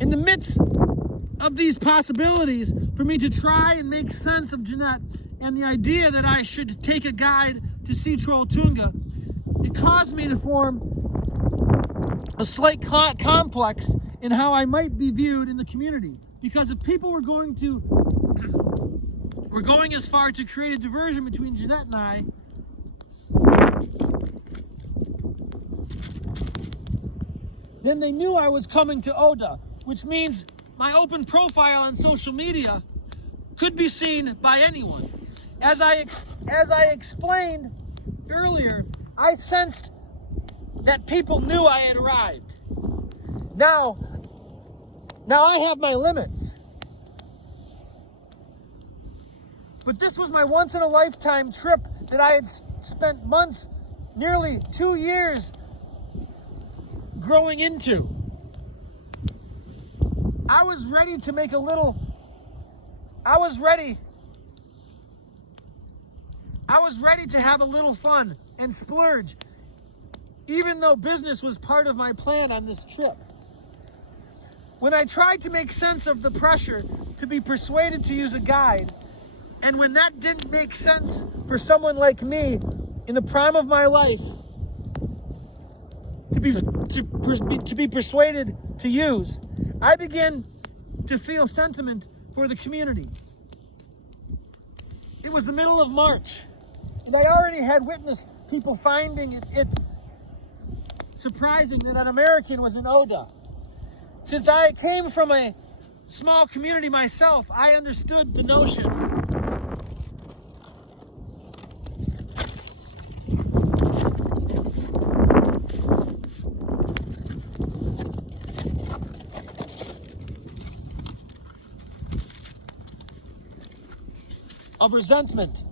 in the midst of these possibilities for me to try and make sense of Jeanett and the idea that I should take a guide to see Trolltunga, it caused me to form a slight complex in how I might be viewed in the community. Because if people were going as far to create a diversion between Jeanett and I, then they knew I was coming to Oda, which means my open profile on social media could be seen by anyone. As I explained earlier, I sensed that people knew I had arrived. Now I have my limits. But this was my once-in-a-lifetime trip that I had spent months, nearly 2 years, growing into. I was ready to make a little... I was ready to have a little fun and splurge, even though business was part of my plan on this trip. When I tried to make sense of the pressure to be persuaded to use a guide, and when that didn't make sense for someone like me in the prime of my life to be persuaded to use, I began to feel sentiment for the community. It was the middle of March, and I already had witnessed people finding it surprising that an American was in Oda. Since I came from a small community myself, I understood the notion of resentment.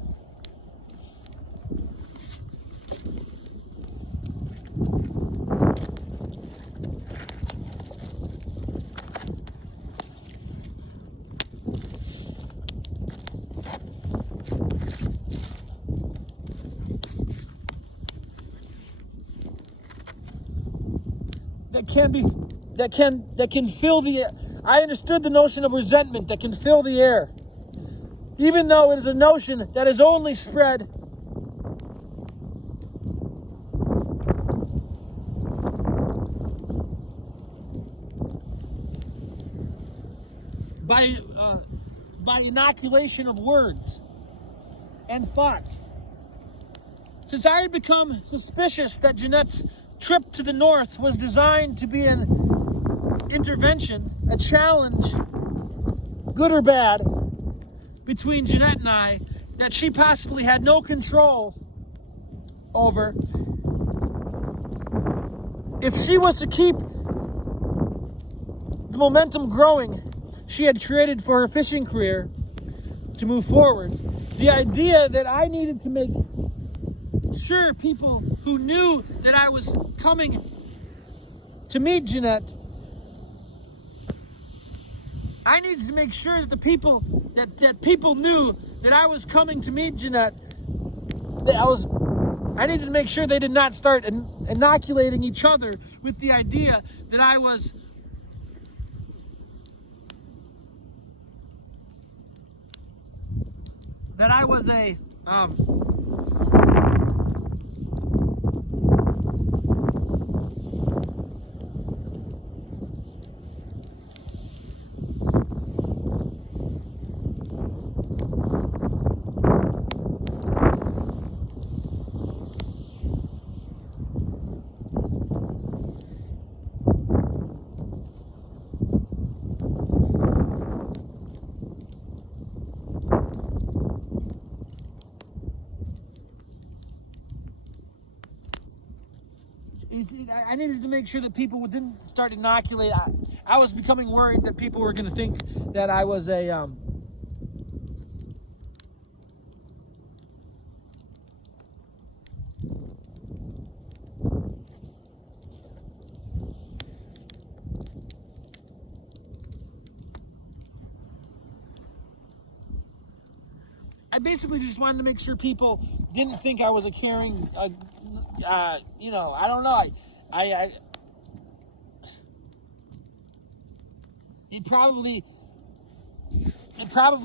That can fill the air. I understood the notion of resentment that can fill the air, even though it is a notion that is only spread by inoculation of words and thoughts. Since I had become suspicious that Jeanett's trip to the north was designed to be an intervention, a challenge, good or bad, between Jeanett and I, that she possibly had no control over. If she was to keep the momentum growing she had created for her fishing career to move forward, the idea that I needed to make sure people who knew that I was coming to meet Jeanett, I needed to make sure that the people that people knew that I was coming to meet Jeanett. I needed to make sure they did not start inoculating each other with the idea that I was a I needed to make sure that people didn't start inoculate. I was becoming worried that people were going to think that I was a I basically just wanted to make sure people didn't think I was a caring, I don't know.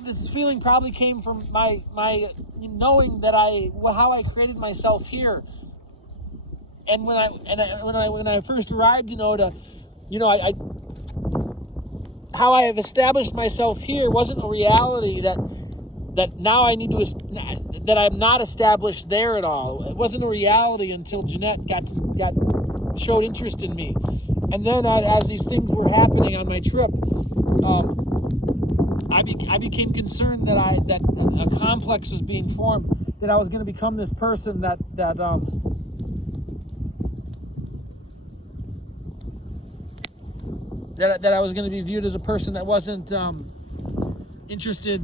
this feeling probably came from my knowing that how I created myself here. And when I first arrived, how I have established myself here wasn't a reality that now I need to, that I'm not established there at all. It wasn't a reality until Jeanett showed interest in me. And then as these things were happening on my trip, I became concerned that a complex was being formed, that I was going to become this person that I was going to be viewed as a person that wasn't interested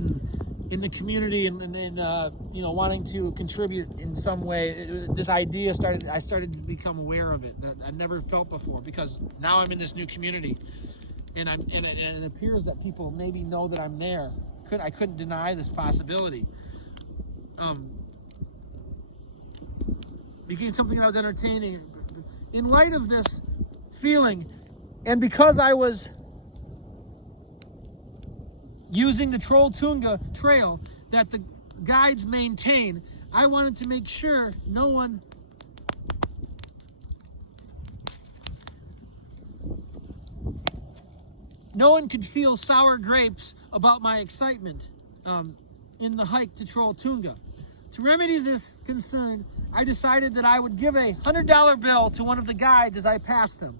in the community and wanting to contribute in some way. This idea I started to become aware of it that I never felt before, because now I'm in this new community, and it appears that people maybe know that I'm there. I couldn't deny this possibility. Became something that I was entertaining. In light of this feeling, and because I was using the Trolltunga trail that the guides maintain, I wanted to make sure no one could feel sour grapes about my excitement in the hike to Trolltunga. To remedy this concern, I decided that I would give a $100 bill to one of the guides as I passed them.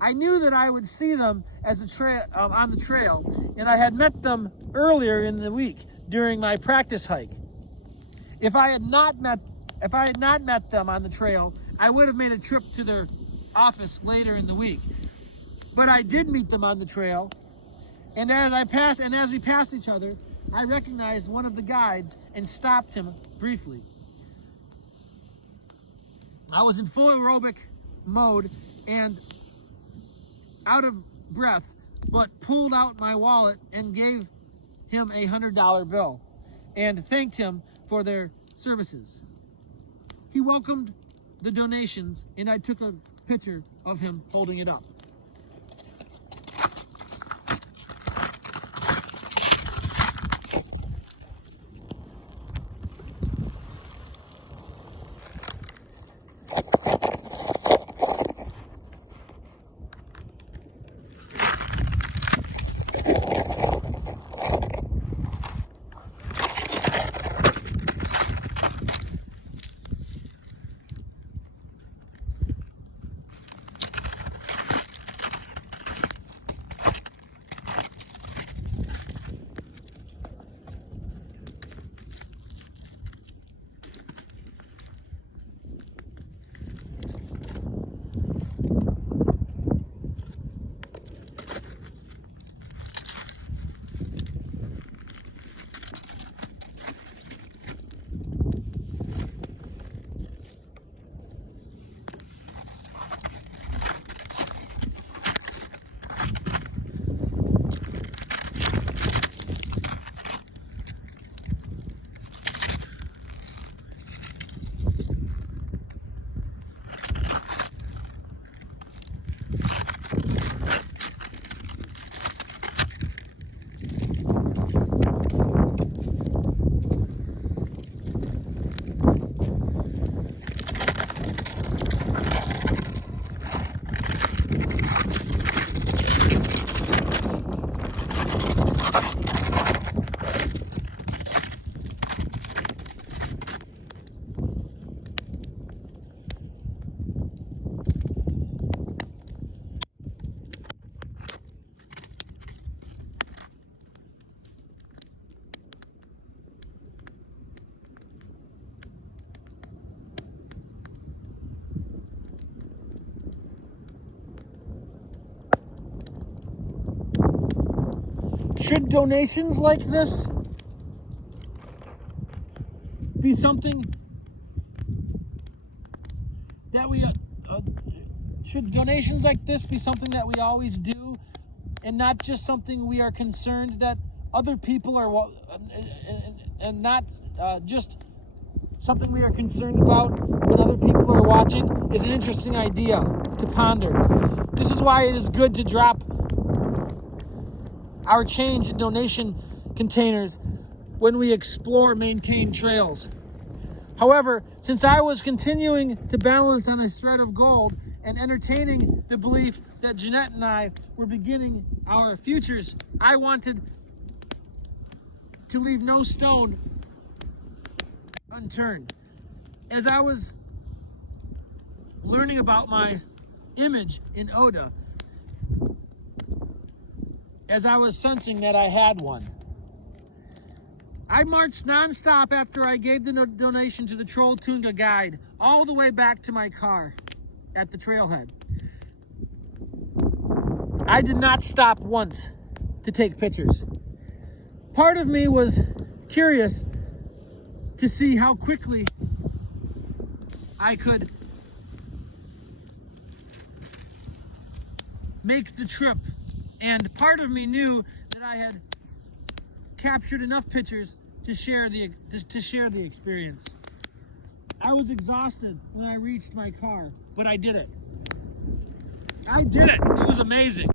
I knew that I would see them on the trail, and I had met them earlier in the week during my practice hike. If I had not met them on the trail, I would have made a trip to their office later in the week. But I did meet them on the trail, and as we passed each other, I recognized one of the guides and stopped him briefly. I was in full aerobic mode and out of breath, but pulled out my wallet and gave him a $100 bill and thanked him for their services. He welcomed the donations, and I took a picture of him holding it up. Should donations like this be something that we always do, and not just something we are concerned that other people are, and not just something we are concerned about when other people are watching? Is an interesting idea to ponder. This is why it is good to drop our change in donation containers when we explore maintained trails. However, since I was continuing to balance on a thread of gold and entertaining the belief that Jeanett and I were beginning our futures, I wanted to leave no stone unturned. As I was learning about my image in Oda, as I was sensing that I had one, I marched nonstop after I gave the donation to the Troll Tunga guide, all the way back to my car at the trailhead. I did not stop once to take pictures. Part of me was curious to see how quickly I could make the trip, and part of me knew that I had captured enough pictures to share the experience. I was exhausted when I reached my car, but I did it. I did it. It was amazing.